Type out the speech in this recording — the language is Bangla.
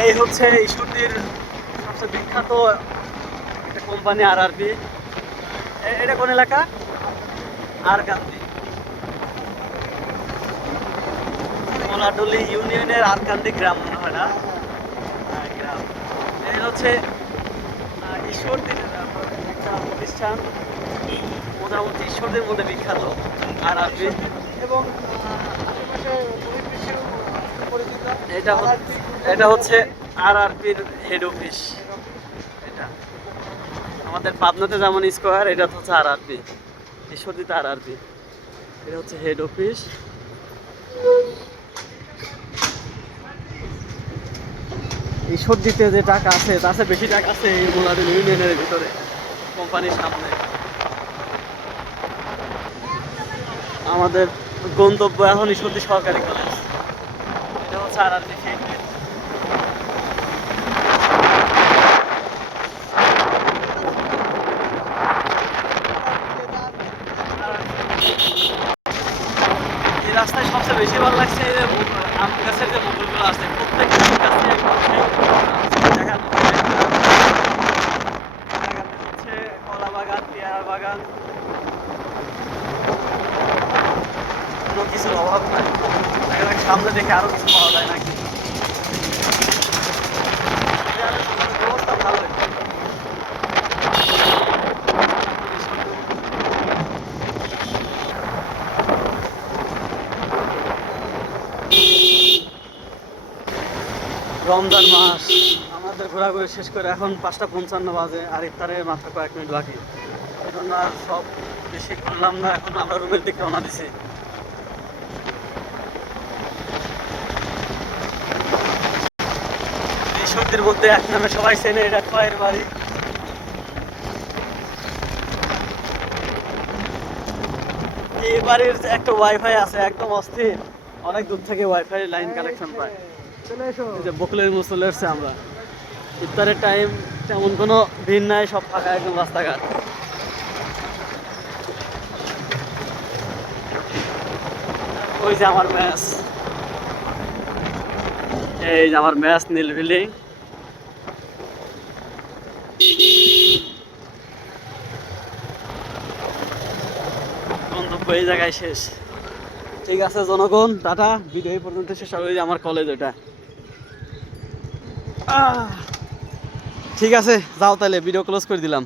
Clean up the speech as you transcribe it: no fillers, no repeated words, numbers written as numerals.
এই হচ্ছে ঈশ্বরদীর সবচেয়ে বিখ্যাত একটা কোম্পানি RRB। এটা কোন এলাকা? আরকান্দি, কলাডলি ইউনিয়নের আরকান্দি গ্রাম মনে হয় না? হ্যাঁ, গ্রাম। এই হচ্ছে ঈশ্বরদীর একটা প্রতিষ্ঠান, মোটামুটি ঈশ্বরদীর মধ্যে বিখ্যাত RRB। এবং আশেপাশে বহির্বিশ্বেও পরিচিত। এটা হচ্ছে RRBর হেড অফিস। এটা আমাদের পাবনাতে যেমন স্কোয়ার, এটা হচ্ছে RRB, ঈশ্বরদীতে RRB। এটা হচ্ছে হেড অফিস। ঈশ্বরদীতে যে টাকা আছে তার চেয়ে বেশি টাকা আছে এই মোলাদুল ইউনিয়নের ভিতরে, কোম্পানির সামনে। আমাদের গন্তব্য এখন ঈশ্বরদী সরকারি কলেজ। এটা হচ্ছে RRB হেড। এই রাস্তায় সবচেয়ে বেশি ভালো লাগছে এই যে আম গাছের যে মুকুলগুলো আছে, প্রত্যেকটা আম গাছে একদম দেখানো হচ্ছে কলা বাগান, পেয়ারা বাগান, কোনো কিছুর অভাব নাই। সামনে দেখে আরো কিছু পাওয়া যায় নাকি। ব্যবস্থা ভালোই। রমজান মাস, আমাদের ঘোরাঘুরি শেষ করে এখন 5:55 বাজে, আর ইফতারের মাত্র কয়েক মিনিট বাকি। এখন আর সব বেশি করলাম না, এখন আমরা রুমের দিকে রওনা দিছি। ঈশ্বরদীর মধ্যে এক নামে সবাই চেনে, এটা খয়ের বাড়ি। এই বাড়ির একটা ওয়াইফাই আছে, একদম অস্থির, অনেক দূর থেকে ওয়াইফাই লাইন কানেকশন পায়। এই যে বকুলের মুসলে এসছে আমরা। ইফতারের টাইম, তেমন কোনো ভিড় নাই, সব ফাঁকা একদম রাস্তাঘাট। ওই যে আমার ম্যাচ, এই যে আমার ম্যাচ নীল বিল্ডিং। গন্তব্য এই জায়গায় শেষ। ঠিক আছে জনগণ, টাটা। ভিডিও এই পর্যন্ত শেষ হবে। আমার কলেজ ওটা। ঠিক আছে, যাও তাহলে, ভিডিও ক্লোজ করে দিলাম।